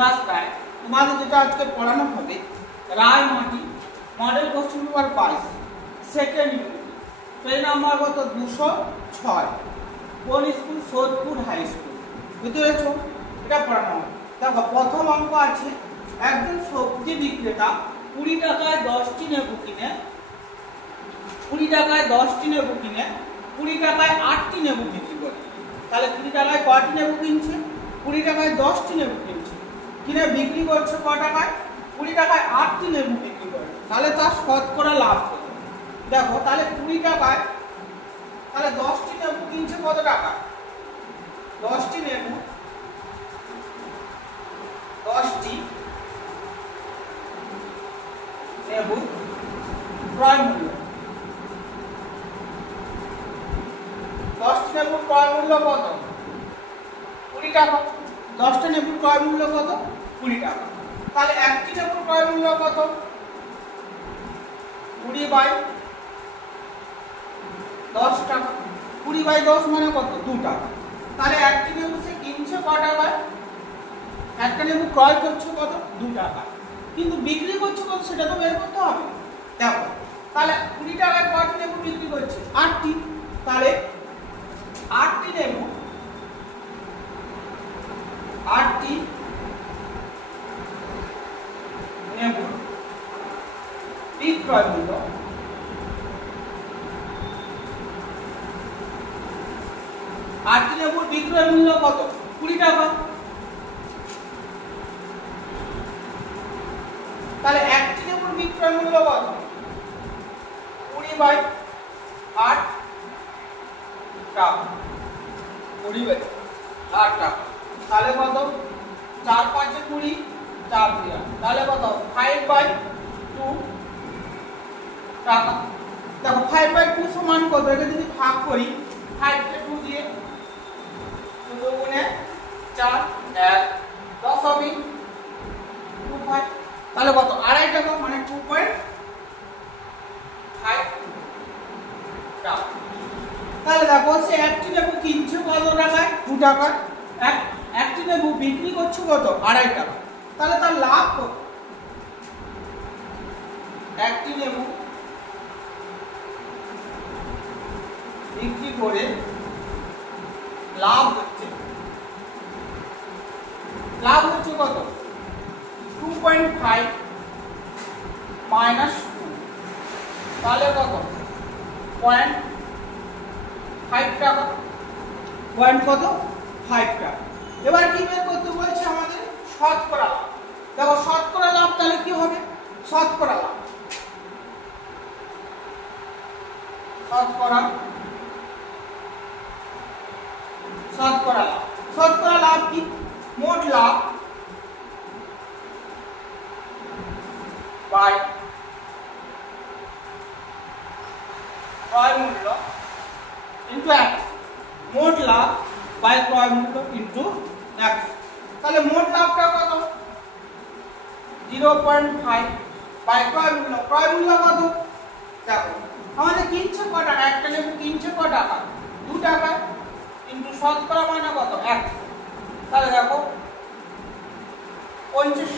Class 9 তোমাদের যেটা আজকে পড়ানো হবে রায়মাটি model question paper 22 second unit page number কত 206 কোন স্কুল সোদপুর হাই স্কুল বুঝতে পেরেছো এটা পড়ানো হবে। দেখো প্রথম অঙ্ক আছে একজন সবজি বিক্রেতা 20 টাকায় 10টি লেবু কিনে 20 টাকায় 10টি লেবু কিনে 20 টাকায় 8টি লেবু বিক্রি করে। তাহলে 20 টাকায় কয়টি লেবু কিনছে 20 টাকায় 10টি লেবু কিনছে কিনে বিক্রি করছে কয় টাকায় 20 টাকায় 8টি লেবু বিক্রি করে। তাহলে তার শতকরা লাভ কত? দেখো তাহলে 20 টাকায় তাহলে 10টি লেবু কিনছে কত টাকা 10টি লেবু 10টি লেবু ক্রয় মূল্য 10টি লেবুর ক্রয় মূল্য কত 20 টাকা 10টা লেবুর ক্রয় মূল্য কত 20 টাকা। তাহলে একটি লেবুর ক্রয় মূল্য কত 20 বাই 10 টাকা 20 বাই 10 মানে কত 2 টাকা। তাহলে একটি লেবু সে কিনছে কত টাকায় একটা লেবু ক্রয় করছে কত 2 টাকা কিন্তু বিক্রি করছে কত সেটা তো বের করতে হবে। দেখো তাহলে 20 টাকায় কত লেবু বিক্রি করছে 8টি তাহলে 8টি লেবু 8টি লেবু বিক্রয় মূল্য 8টি লেবুর বিক্রয় মূল্য কত 20 টাকা। তাহলে একটি লেবুর বিক্রয় মূল্য কত 20 বাই 8 টাকা 20 বাই 8 টাকা। তাহলে কত 4 5 20 4 দিয়া তাহলে কত 5 বাই 2 টাকা। দেখো 5 বাই 2 সমান কত এটা যদি ভাগ করি 5 কে 2 দিয়ে 2 গুণে 4 1 10 হবে 25 তাহলে কত 2.5 টাকা মানে 2.5 টাকা। তাহলে দেখো সে একটি লেবু কিনছে কত টাকায় 2 টাকায় একটি লেবু বিক্রি করছে কত 2.5 টাকা। তাহলে তার লাভ কত একটি লেবু বিক্রি করে লাভ হচ্ছে কত 2.5 মাইনাস 2 তাহলে কত 0.5 টাকা পয়েন্ট কত 5 টাকা। এবার কি বের করতে বলছে আমাদের শতকরা লাভ। দেখো শতকরা লাভ তাহলে কি হবে শতকরা লাভ শতকরা লাভ কি মোট লাভ বাই ক্রয় মূল্য ইনটু x মোট লাভ বাই ক্রয় মূল্য ইনটু x। তাহলে মোট লাভটা কত 0.5 বাই ক্রয় মূল্য কত দেখো আমাদের কিনছে কত টাকা একটা লেবু কিনছে কত টাকা 2 টাকা ইনটু শতকরা মানে কত x। তাহলে দেখো 50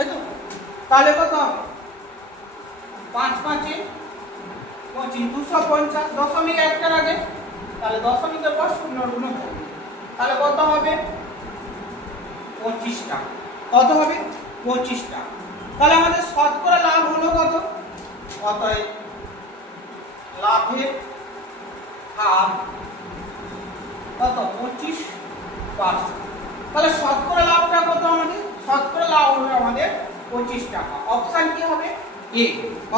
এতো তাহলে কত 5 5 25 250 দশমিক একটার আগে তাহলে দশমিকের পর শূন্য ঋণ থাকবে তাহলে কত হবে 25 টাকা কত হবে 25 টাকা। তাহলে আমাদের শতকরা লাভ হলো কত অতএব লাভের হার কত 25%। তাহলে শতকরা লাভটা কত আমাদের শতকরা লাভ হবে আমাদের 25 টাকা। অপশন কি হবে এ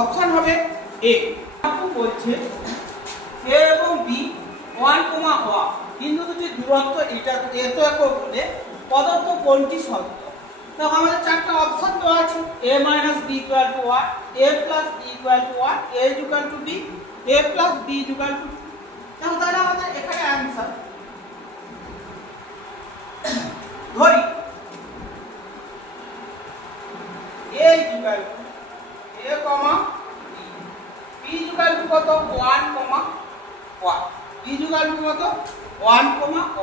অপশন হবে এ। আপনি বলছে এ এবং বি 1, 1 কিন্তু যদি দূরত্ব এটা এত একক হলে পদার্থ কোনটি সত্য। তো আমাদের চারটা অপশন দেওয়া আছে a - b = 1 a + b = 1 a = b a + b = 2। তাহলে আমাদের এখানে आंसर ধরি a = a, b = কত 1, 1 b = কত 1,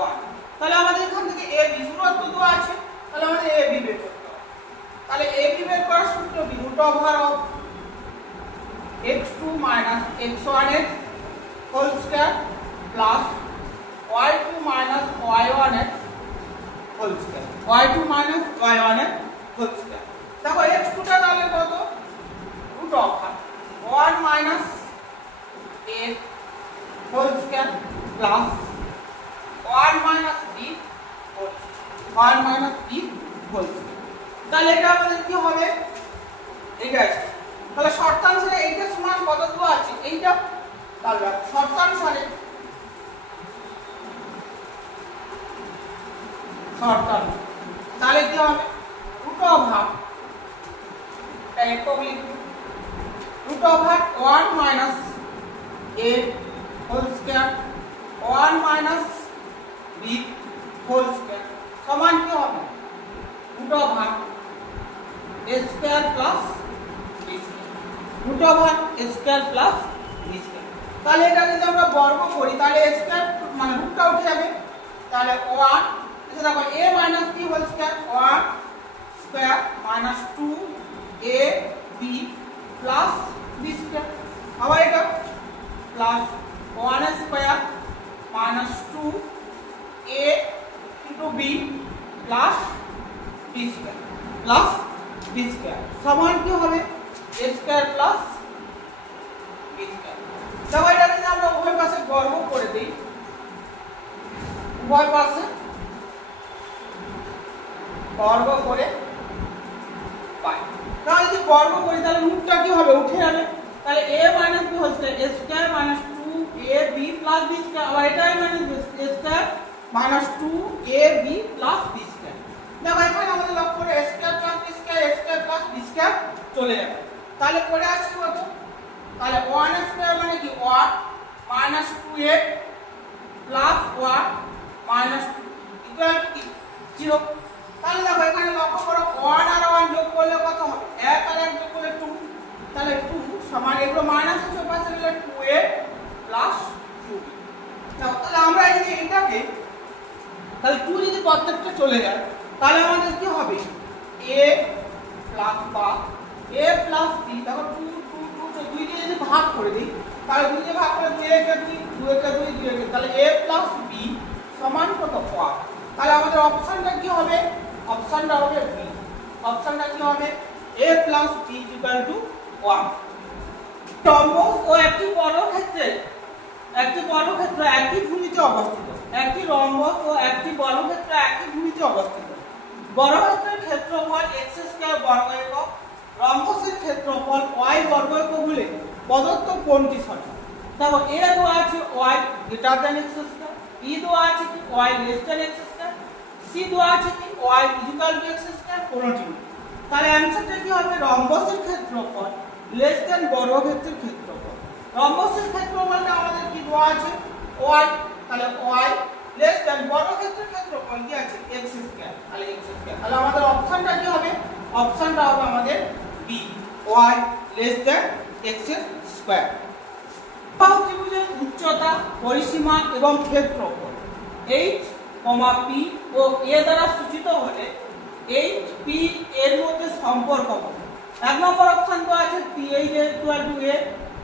1। তাহলে আমাদের এখান থেকে a b দূরত্ব দেওয়া আছে তাহলে আমাদের a b কি বের করার সূত্র কি root over of x2 minus x1 এর whole square plus y2 minus y1 এর whole square y2 minus y1 এর হোল স্কয়ার দেখো x2 টা তাহলে কত root over 1 minus a whole square plus 1 minus b whole 1 minus b whole তাহলে এটা আমাদের কি হবে এইটা তাহলে শর্ট আনসারে এইটা সমান কতগুলো আছে এইটা তাহলে শর্ট আনসারে তাহলে কি হবে root over root over 1 minus a whole square 1 minus b whole square সমান কি হবে root over a square plus b square root over a square plus b square তাহলে এটা যদি আমরা বর্গ করি তাহলে a স্কয়ার মানে রুটটা উঠে যাবে তাহলে 1 এটা দেখো a minus b whole square 1 square minus 2 a b plus b square আবার এটা plus 1 square minus 2 a into b plus b square plus b square সমান কি হবে a square plus b square তাহলে এটা যদি আমরা উভয় পাশে বর্গ করে দেই উভয় পাশে বর্গ করে পাই তাহলে যদি বর্গ করি তাহলে রুটটা কি হবে উঠে যাবে তাহলে a minus b whole square a square minus 2ab plus b square আর এটাই minus a square minus 2ab plus b square দেখো এখানে আমাদের লক্ষ্য করে a square plus b square a square plus b square চলে যাবে তাহলে পড়ে আছে কত তাহলে 1 স্কয়ার মানে কি 1 minus 2a plus 1 minus 2 equal to 0 তাহলে দেখো এখানে লক্ষ্য করো 1 আর 1 যোগ করলে কত হবে 1 আর 1 যোগ করলে 2 তাহলে 2 সমান এগুলো মাইনাস আছে পাশে গেলে 2a plus 2b তাহলে আমরা যদি এটাকে তাহলে 2 যদি প্রত্যেকটা চলে যায় তাহলে আমাদের কি হবে a প্লাস বা a প্লাস b দেখো 2 2 2 দুই দিয়ে যদি ভাগ করে দিই তাহলে দুই দিয়ে ভাগ করে 2 একে 2 2 একে 2 2 একে তাহলে a প্লাস b সমান কত 4 তাহলে আমাদের অপশনটা কি হবে অপশনটা হবে b অপশনটা কি হবে a plus b equal to 1 rhombus ও একটি বর্গক্ষেত্রে একই ভূমিতে অবস্থিত একটি রম্বস ও একটি বর্গক্ষেত্র একই ভূমিতে অবস্থিত বর্গক্ষেত্রের ক্ষেত্রফল x স্কয়ার বর্গ একক রম্বসের ক্ষেত্রফল y বর্গ একক হলে প্রদত্ত কোণটি সঠিক দেখো a দেওয়া আছে y greater than x square b দেওয়া আছে কি y less than x square c দেওয়া আছে কি y equal to x square কোণটি তাহলে অ্যানসারটা কি হবে রম্বসের ক্ষেত্রফল লেস দ্যান বর্গক্ষেত্রের ক্ষেত্রফল রম্বসের ক্ষেত্রফলটা আমাদের কি দেওয়া আছে y তাহলে y লেস দ্যান বর্গক্ষেত্রের ক্ষেত্রফল কি আছে x স্কয়ার তাহলে x স্কয়ার তাহলে আমাদের অপশনটা কি হবে অপশনটা হবে আমাদের b y less than x square বাহু ত্রিভুজের উচ্চতা পরিসীমা এবং ক্ষেত্রফল h, p ও a দ্বারা সূচিত হলে h p এর মধ্যে সম্পর্ক হবে এক নম্বর অপশন তো আছে ph equal to a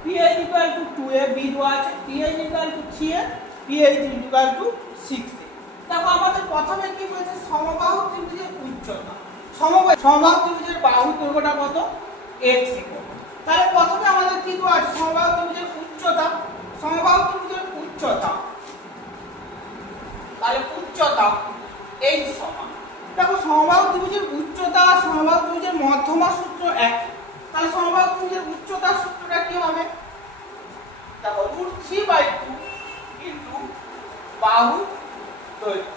ph equal to 2a b দেওয়া আছে ph equal to 3a ph equal to 6a দেখো আমাদের প্রথমে কি বলেছে সমবাহু ত্রিভুজের উচ্চতা সমবাহু ত্রিভুজের বাহু দৈর্ঘ্যটা কত x একক তাহলে প্রথমে আমাদের কি দেওয়া আছে সমবাহু ত্রিভুজের উচ্চতা তাহলে উচ্চতা h সমান দেখো সমবাহু ত্রিভুজের উচ্চতা আর সমবাহু ত্রিভুজের মধ্যমা সূত্র এক তাহলে সমবাহু ত্রিভুজের উচ্চতার সূত্রটা কি হবে দেখো √3/2 ইনটু বাহু দৈর্ঘ্য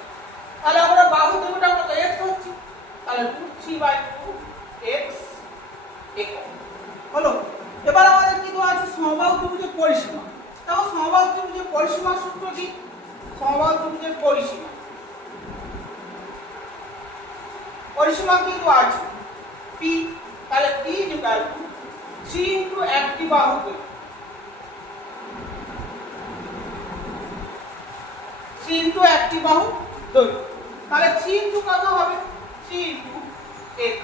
তাহলে আমরা বাহু দৈর্ঘ্যটা কত x হচ্ছে তাহলে √3/2 x একক হলো এবার আমাদের কি দেওয়া আছে সমবাহু ত্রিভুজের পরিসীমা দেখো সমবাহু ত্রিভুজের পরিসীমার সূত্র কি সমবাহু ত্রিভুজের পরিসীমা কি দেওয়া আছে p তাহলে p ইকুয়াল টু 3 ইনটু একটি বাহু দৈর্ঘ্য 3 ইনটু একটি বাহু দৈর্ঘ্য তাহলে 3 ইনটু কত হবে 3 ইনটু x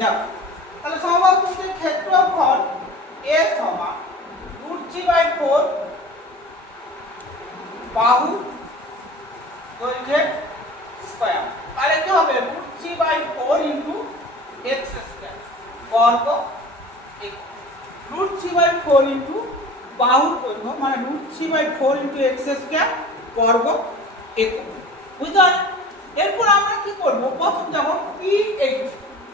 দেখো তাহলে সমবাহুত্রিভুজের ক্ষেত্রফল a সমান √3/4 বাহু দৈর্ঘ্যের স্কয়ার। তাহলে কি হবে √3/4 * x স্কয়ার বর্গ একক। √3/4 বাহুর দৈর্ঘ্য মানে √3/4 * x স্কয়ার বর্গ একক। বুঝতে পারলে? এরপর আমরা কি করব, প্রথম দেখো ph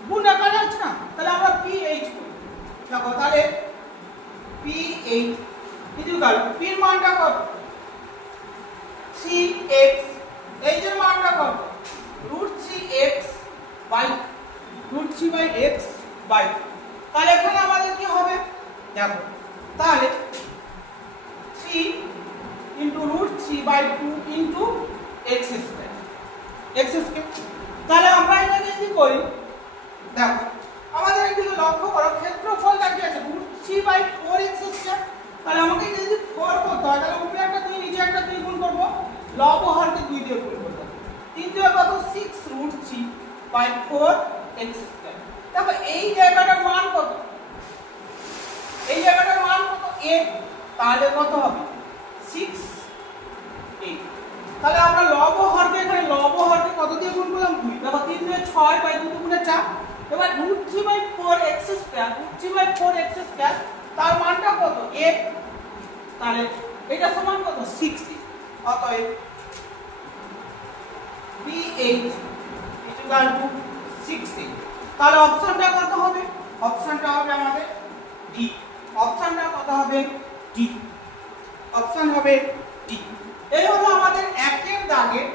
গুণ আকারে আছে না, তাহলে আমরা ph করব। দেখো তাহলে ph ইকুয়াল p এর মানটা কত 3x, h এর মানটা কত √3x/2। তাহলে এখানে আমাদের কি হবে দেখো, তাহলে 3 √3/2 x স্কয়ার x স্কয়ার। তাহলে আমরা এটাকে কি করি দেখো, আমাদের এদিকে লক্ষ্য করো ক্ষেত্রফলটা কি আছে √3/4 x স্কয়ার। তাহলে আমাকে এটা যদি 4 করতে হয় তাহলে উপরে একটা 2 নিচে একটা 2 গুণ করব, লব ও হরকে 2 দিয়ে গুণ করব। 3 দিয়ে কত 6 √3/4 x স্কয়ার। দেখো এই জায়গাটার মান কত, এই জায়গাটার মান কত 8, তাহলে কত হবে 6 8। তাহলে আমরা লব ও হরকে এখানে লব ও হরকে কত দিয়ে গুণ করলাম 2। দেখো 3 দিয়ে 6 বাই 2 গুণে 4। এবার √3/4 x স্কয়ার, √3/4 x স্কয়ার তার মানটা কত 8, তাহলে এটা সমান কত 60। অতএব ph = 60। তাহলে অপশনটা কত হবে, অপশনটা হবে আমাদের ডি। অপশনটা কত হবে ডি, অপশন হবে ডি। এই হলো আমাদের একের দাগের